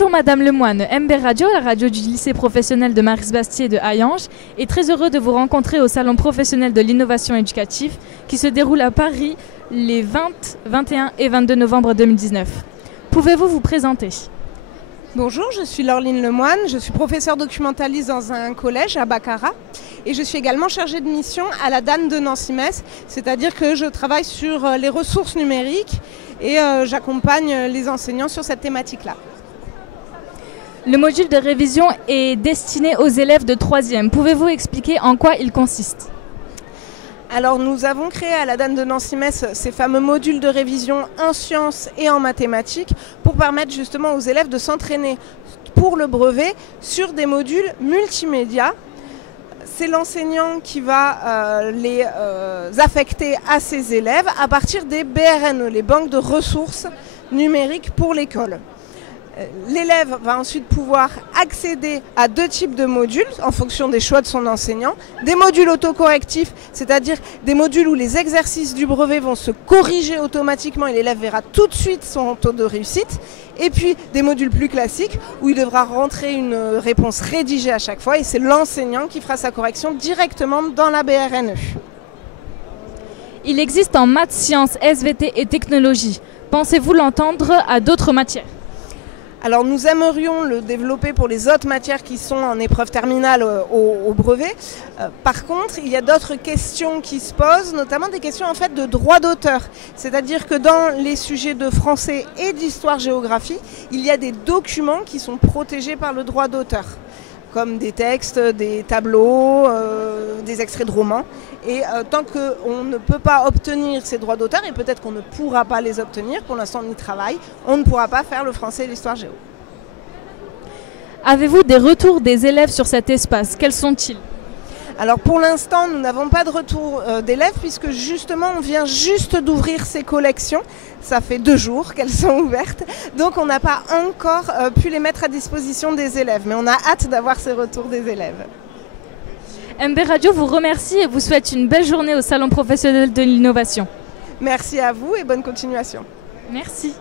Bonjour Madame Lemoine, MB Radio, la radio du lycée professionnel de Maris-Bastier de Hayange, est très heureux de vous rencontrer au salon professionnel de l'innovation éducative qui se déroule à Paris les 20, 21 et 22 novembre 2019. Pouvez-vous vous présenter ? Bonjour, je suis Laureline Lemoine, je suis professeure documentaliste dans un collège à Baccarat et je suis également chargée de mission à la DAN de Nancy-Metz, c'est-à-dire que je travaille sur les ressources numériques et j'accompagne les enseignants sur cette thématique-là. Le module de révision est destiné aux élèves de 3e. Pouvez-vous expliquer en quoi il consiste ? Alors nous avons créé à la DAN de Nancy-Metz ces fameux modules de révision en sciences et en mathématiques pour permettre justement aux élèves de s'entraîner pour le brevet sur des modules multimédia. C'est l'enseignant qui va les affecter à ses élèves à partir des BRNE, les banques de ressources numériques pour l'école. L'élève va ensuite pouvoir accéder à 2 types de modules en fonction des choix de son enseignant. Des modules autocorrectifs, c'est-à-dire des modules où les exercices du brevet vont se corriger automatiquement et l'élève verra tout de suite son taux de réussite. Et puis des modules plus classiques où il devra rentrer une réponse rédigée à chaque fois et c'est l'enseignant qui fera sa correction directement dans la BRNE. Il existe en maths, sciences, SVT et technologie. Pensez-vous l'entendre à d'autres matières ? Alors nous aimerions le développer pour les autres matières qui sont en épreuve terminale au brevet. Par contre, il y a d'autres questions qui se posent, notamment des questions en fait de droit d'auteur. C'est-à-dire que dans les sujets de français et d'histoire-géographie, il y a des documents qui sont protégés par le droit d'auteur, comme des textes, des tableaux, des extraits de romans. Et tant qu'on ne peut pas obtenir ces droits d'auteur, et peut-être qu'on ne pourra pas les obtenir, pour l'instant on y travaille, on ne pourra pas faire le français et l'histoire géo. Avez-vous des retours des élèves sur cet espace ? Quels sont-ils ? Alors pour l'instant, nous n'avons pas de retour d'élèves puisque justement on vient juste d'ouvrir ces collections. Ça fait 2 jours qu'elles sont ouvertes, donc on n'a pas encore pu les mettre à disposition des élèves. Mais on a hâte d'avoir ces retours des élèves. MB Radio vous remercie et vous souhaite une belle journée au salon professionnel de l'innovation. Merci à vous et bonne continuation. Merci.